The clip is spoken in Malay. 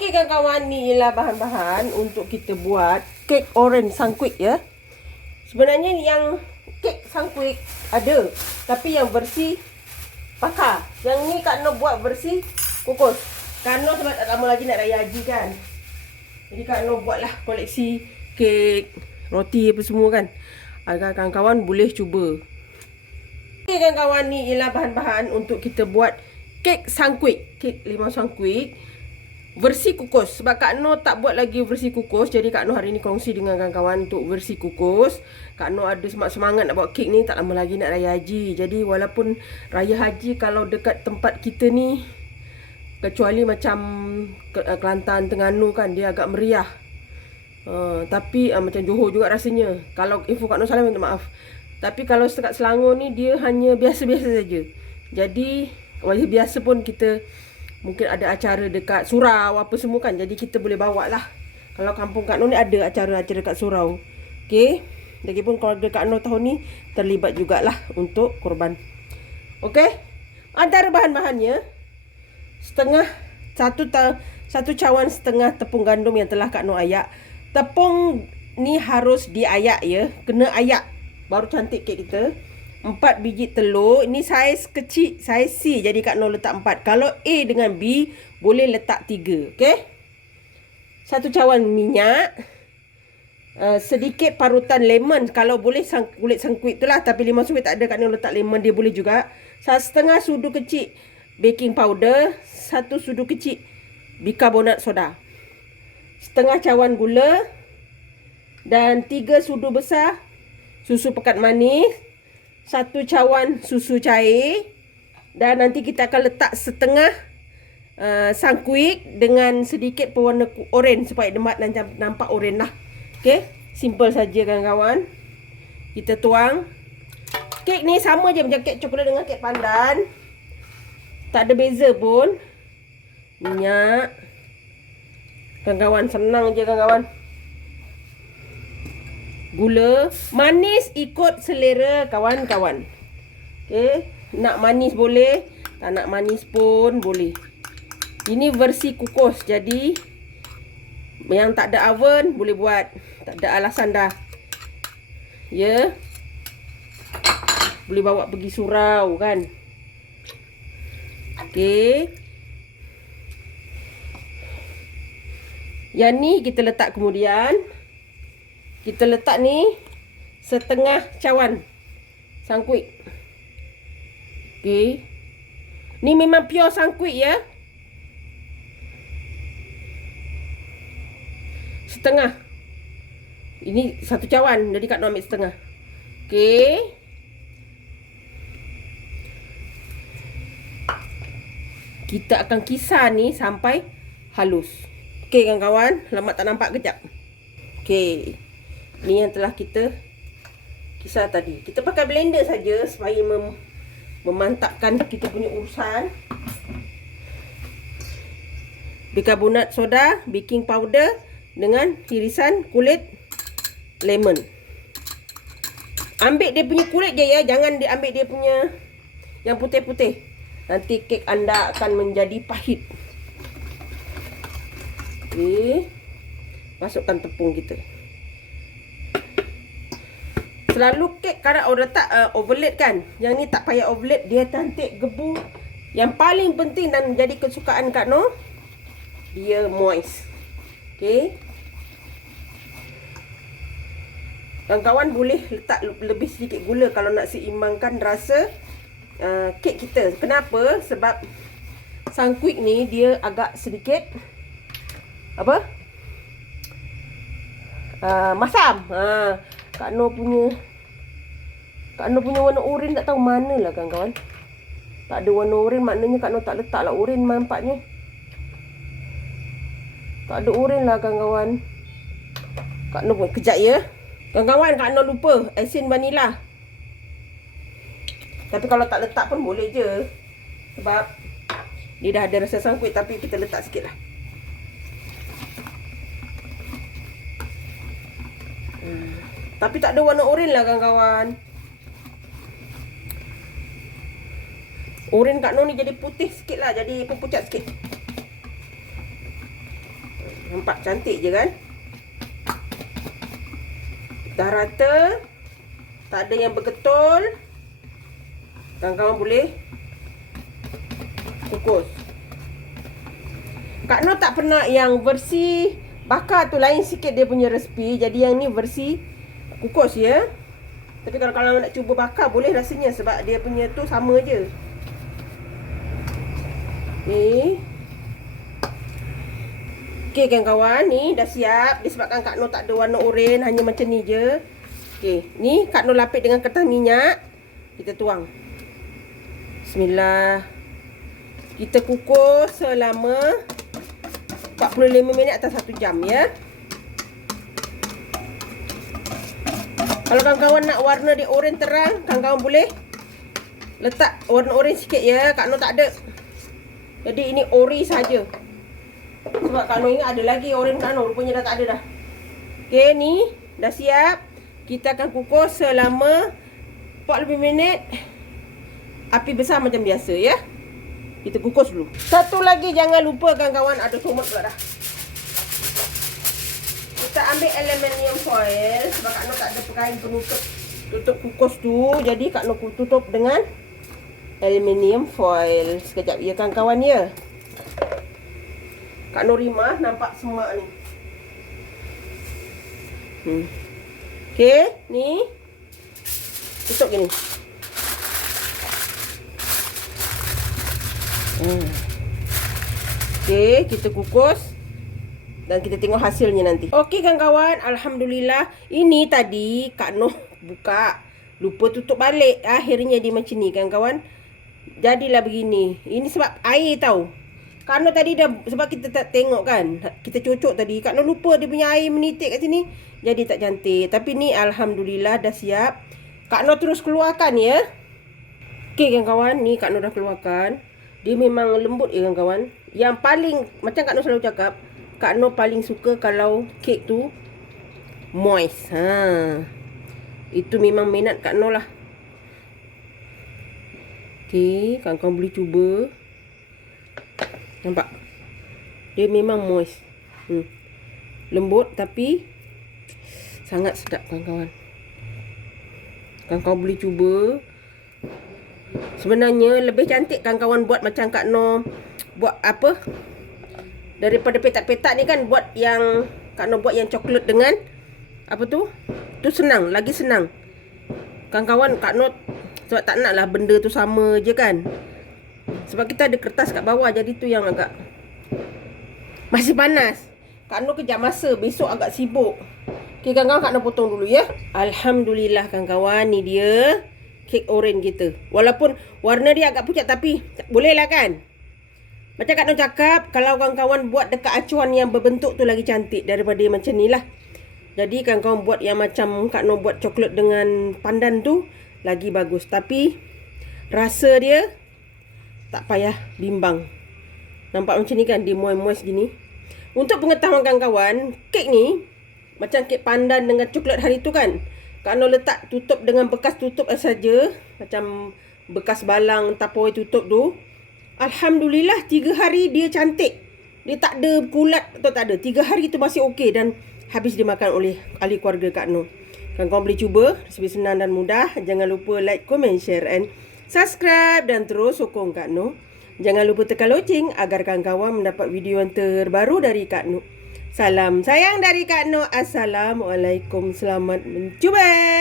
Okey kawan-kawan, ni ialah bahan-bahan untuk kita buat kek orange sangkuik ya. Sebenarnya yang kek sangkuik ada, tapi yang versi pakar. Yang ni Kak Noh buat versi kukus. Kak Noh sebab tak lama lagi nak raya haji kan. Jadi Kak Noh buatlah koleksi kek, roti apa semua kan. Agar kawan-kawan boleh cuba. Okey kawan-kawan, ni ialah bahan-bahan untuk kita buat kek sangkuik, kek limau sangkuik versi kukus. Sebab Kak Noh tak buat lagi versi kukus, jadi Kak Noh hari ni kongsi dengan kawan-kawan untuk versi kukus. Kak Noh ada semangat nak buat kek ni, tak lama lagi nak raya haji. Jadi walaupun raya haji kalau dekat tempat kita ni, kecuali macam Kelantan, Terengganu kan, dia agak meriah. Tapi macam Johor juga rasanya. Kalau info Kak Noh salah, minta maaf. Tapi kalau dekat Selangor ni, dia hanya biasa-biasa saja. Jadi biasa pun kita mungkin ada acara dekat surau apa semua kan. Jadi kita boleh bawa lah. Kalau kampung Kak Noh ni ada acara-acara dekat surau. Okey. Lagipun keluarga Kak Noh tahun ni terlibat jugalah untuk korban. Okey. Antara bahan-bahannya, satu cawan setengah tepung gandum yang telah Kak Noh ayak. Tepung ni harus diayak ya. Kena ayak baru cantik kek kita. 4 biji telur. Ini saiz kecil, saiz C. Jadi Kak Noh letak 4. Kalau A dengan B, boleh letak 3. Okey. Satu cawan minyak. Sedikit parutan lemon. Kalau boleh kulit sangkuit tu lah. Tapi limau sangkuit tak ada, Kak Noh letak lemon, dia boleh juga. 1/2 sudu kecil baking powder. 1 sudu kecil bikarbonat soda. Setengah cawan gula. Dan 3 sudu besar susu pekat manis. 1 cawan susu cair. Dan nanti kita akan letak setengah sangkuik dengan sedikit pewarna oren supaya demat nampak oren lah. Okey, simple saja kawan-kawan. Kita tuang. Kek ni sama je macam kek coklat dengan kek pandan. Tak ada beza pun. Minyak. Kawan-kawan, senang je kawan-kawan. Gula, manis ikut selera kawan-kawan. Okey, nak manis boleh, tak nak manis pun boleh. Ini versi kukus, jadi yang tak ada oven boleh buat. Tak ada alasan dah. Ya. Boleh bawa pergi surau kan. Okey. Yang ni kita letak kemudian. Kita letak ni setengah cawan sangkuik. Okey. Ni memang pure sangkuik ya. Setengah. Ini 1 cawan, jadi Kak Noh ambil setengah. Okey. Kita akan kisar ni sampai halus. Okey kawan-kawan, lama tak nampak kejap. Okey. Ni yang telah kita kisar tadi. Kita pakai blender saja supaya memantapkan kita punya urusan. Bikarbonat soda, baking powder dengan irisan kulit lemon. Ambil dia punya kulit je ya, jangan diambil dia punya yang putih-putih. Nanti kek anda akan menjadi pahit. Okey. Masukkan tepung kita. Selalu kek kalau orang letak overload kan. Yang ni tak payah overload, dia cantik gebu. Yang paling penting dan jadi kesukaan Kak Noh, dia moist. Okey. Kawan-kawan boleh letak lebih sedikit gula kalau nak seimbangkan rasa kek kita. Kenapa? Sebab sangkuik ni dia agak sedikit apa? Masam. Kak Noh punya warna oren tak tahu mana lah kawan-kawan. Tak ada warna oren, maknanya Kak Noh tak letak lah oren nampaknya. Tak ada oren lah kawan-kawan. Kak Noh pun kejap ya. Kawan-kawan, Kak Noh lupa asin vanila. Tapi kalau tak letak pun boleh je. Sebab dia dah ada rasa sangkuik, tapi kita letak sikit lah. Tapi tak ada warna oren lah kawan-kawan. Oren Kak Noh ni jadi putih sikit lah. Jadi pucat sikit. Nampak cantik je kan? Dah rata. Tak ada yang bergetul. Kawan-kawan boleh kukus. Kak Noh tak pernah yang versi bakar tu, lain sikit dia punya resipi. Jadi yang ni versi kukus ya. Tapi kalau nak cuba bakar boleh rasanya, sebab dia punya tu sama je. Ni. Okey kawan-kawan, ni dah siap. Disebabkan Kak Noh tak ada warna oranye, hanya macam ni je. Okey, ni Kak Noh lapik dengan kertas minyak. Kita tuang. Bismillah. Kita kukus selama 45 minit atau 1 jam ya. Kalau kawan-kawan nak warna dia oranye terang, kawan-kawan boleh letak warna oranye sikit ya. Kak Noh tak ada. Jadi ini ori saja. Sebab Kak Noh ingat ada lagi oranye Kak Noh, rupanya dah tak ada dah. Okey, ni dah siap. Kita akan kukus selama 45 minit. Api besar macam biasa ya. Kita kukus dulu. Satu lagi jangan lupa kawan-kawan, ada tomat pula dah. Kita ambil aluminium foil sebab Kak Noh tak ada kain penutup tutup kukus tu. Jadi Kak Noh tutup dengan aluminium foil. Sekejap ya kawan-kawan ya. Kak Noh rimah nampak semak ni. Okey, ni tutup gini. Okey, kita kukus dan kita tengok hasilnya nanti. Okey kawan-kawan, alhamdulillah. Ini tadi Kak Noh buka, lupa tutup balik. Akhirnya dia macam ni kawan-kawan. Jadilah begini. Ini sebab air tau. Kak Noh tadi dah, sebab kita tak tengok kan, kita cocok tadi, Kak Noh lupa dia punya air menitik kat sini. Jadi tak cantik. Tapi ni alhamdulillah dah siap. Kak Noh terus keluarkan ya. Okey kawan-kawan, ni Kak Noh dah keluarkan. Dia memang lembut ya kawan-kawan. Yang paling, macam Kak Noh selalu cakap, Kak Noh paling suka kalau kek tu moist. Itu memang minat Kak Noh lah. Okey, kawan-kawan boleh cuba. Nampak? Dia memang moist. Lembut tapi sangat sedap kawan-kawan. Kawan-kawan boleh cuba. Sebenarnya lebih cantik kawan-kawan buat macam Kak Noh buat apa? Daripada petak-petak ni kan, buat yang Kak Noh buat yang coklat dengan apa tu? Tu senang, lagi senang. Kawan-kawan, Kak Noh sebab tak nak lah benda tu sama je kan. Sebab kita ada kertas kat bawah, jadi tu yang agak masih panas. Kak Noh kejap masa, besok agak sibuk. Okey kawan-kawan, Kak Noh potong dulu ya. Alhamdulillah kawan-kawan, ni dia kek oren kita. Walaupun warna dia agak pucat, tapi boleh lah kan. Macam Kak Noh cakap, kalau kawan-kawan buat dekat acuan yang berbentuk tu lagi cantik daripada macam ni lah. Jadi kawan-kawan buat yang macam Kak Noh buat coklat dengan pandan tu lagi bagus. Tapi rasa dia tak payah bimbang. Nampak macam ni kan, dia moist-moist gini. Untuk pengetahuan kawan-kawan, kek ni macam kek pandan dengan coklat hari tu kan, Kak Noh letak tutup dengan bekas tutup saja, macam bekas balang tapoi tutup tu. Alhamdulillah 3 hari dia cantik. Dia tak ada kulat atau tak ada. 3 hari tu masih okey dan habis dimakan oleh ahli keluarga Kak Noh. Kawan-kawan boleh cuba, resipi senang dan mudah. Jangan lupa like, comment, share and subscribe dan terus sokong Kak Noh. Jangan lupa tekan loceng agar kawan-kawan mendapat video yang terbaru dari Kak Noh. Salam sayang dari Kak Noh. Assalamualaikum. Selamat mencuba.